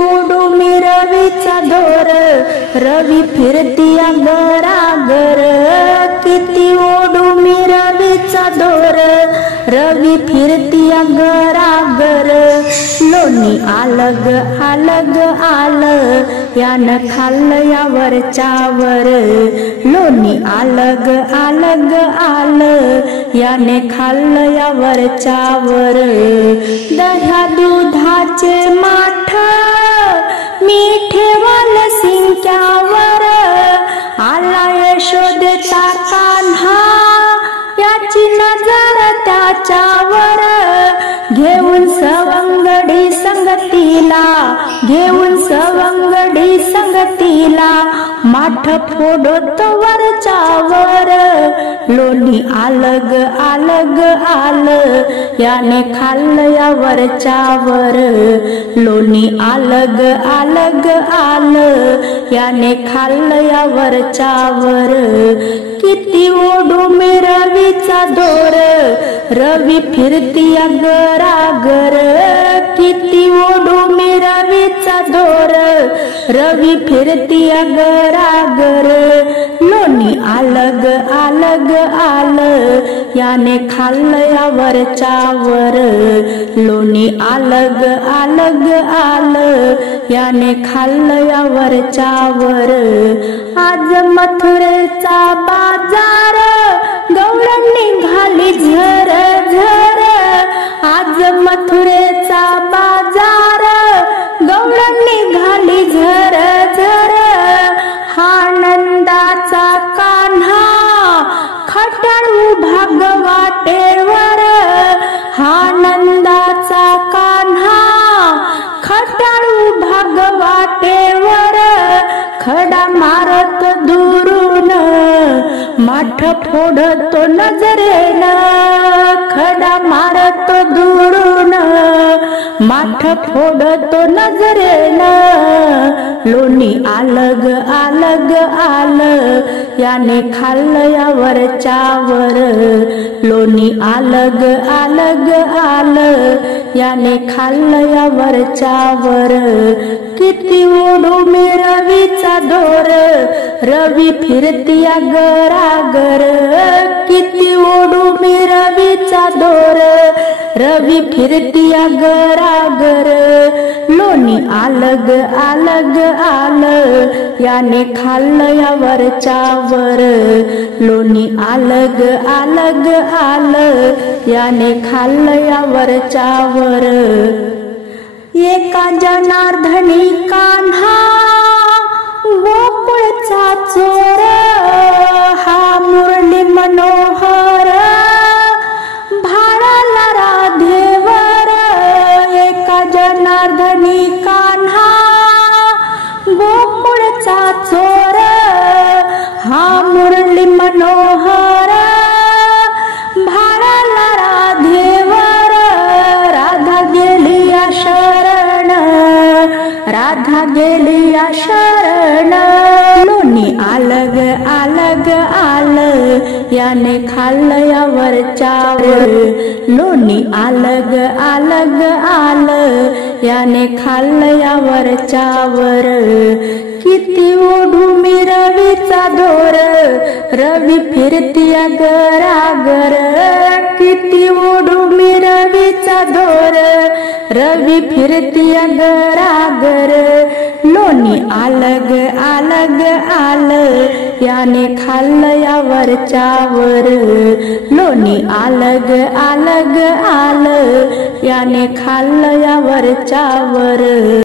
ओढू मी रवीचा दोर, रवी फिरतिया घराघर। किती ओढू मी रवीचा दोर, रवी फिरतिया घराघर। लोणी आलं ग आलं ग आलं, यानं खाल्लं या वरच्यावर। लोणी आलं ग आलं ग आलं, याने खाल्लं या वरच्यावर। दह्या दुधाचे माठ मिठेवाल सिंक्यावर, आला यशोदेचा कान्हा, याची नजर त्याच्यावर। घेऊन सवंगडी संगतीला, घेऊन सवंगडी संगतीला, माठ फोडतो वरच्यावर। लोणी आलं ग आलं ग आलं, याने खाल्लं या वरच्यावर। लोणी आलं ग आलं ग आलं, याने खाल्लं या वरच्यावर। किती ओढू मी रवीचा दोर, रवी फिरतिया घराघर। किती ओढू मी रवीचा दोर, रवी फिरतिया घराघर। लोणी आलं ग आलं ग आलं, याने खाल्लं या वरच्यावर। लोणी आलं ग आलं ग आलं, याने खाल्लं या वरच्यावर। आज मथुरेचा बाजार, गवळण निघाली झर झर। आज मथुरेचा बाजार, गवळण निघाली झर झर। हा नंदाचा कान्हा, खट्याळ उभा ग वाटेवर। हा नंदाचा कान्हा, खट्याळ उभा ग वाटेवर। खडा मारत दुरून, माठ फोडतो नजरेनं। खडा मारतो दुरून, माठ फोडतो नजरेनं। लोणी आलं ग आलं ग आलं, याने खाल्लं या वरच्यावर। लोणी आलं ग आलं ग आलं, याने खाल्लं या वरच्यावर। किती ओढू मी रवीचा दोर, रवी फिरतिया घराघर। किती ओढू मी रवीचा दोर, रवी फिरतिया घराघर। लोणी आलं ग आलं ग आलं, याने खाल्लं या वरच्यावर। लोणी आलं ग आलं ग आलं, याने खाल्लं या वरच्यावर। एका जनार्दनी कान्हा, गोकुळचा चोर। हा मुरली मनोहर, भाळाला राधेवर। एका जनार्दनी कान्हा, गोकुळचा चोर। हा मुरली मनोहर, भाळाला राधेवर। राधा गेली या शरण, राधा गेली या शरण। लोणी आलं ग आलं ग आलं, याने खाल्लं या वरच्यावर। लोणी आलं ग आलं ग आलं, याने खाल्लं या वरच्यावर। किती ओढू मी रवीचा दोर, रवी फिरतिया घराघर। किती ओढू मी रवीचा दोर, रवी फिरतिया घराघर। लोणी आलं ग आलं ग आलं, याने खाल्लं या वरच्यावर। लोणी आलं ग आलं ग आलं, याने खाल्लं या वरच्यावर।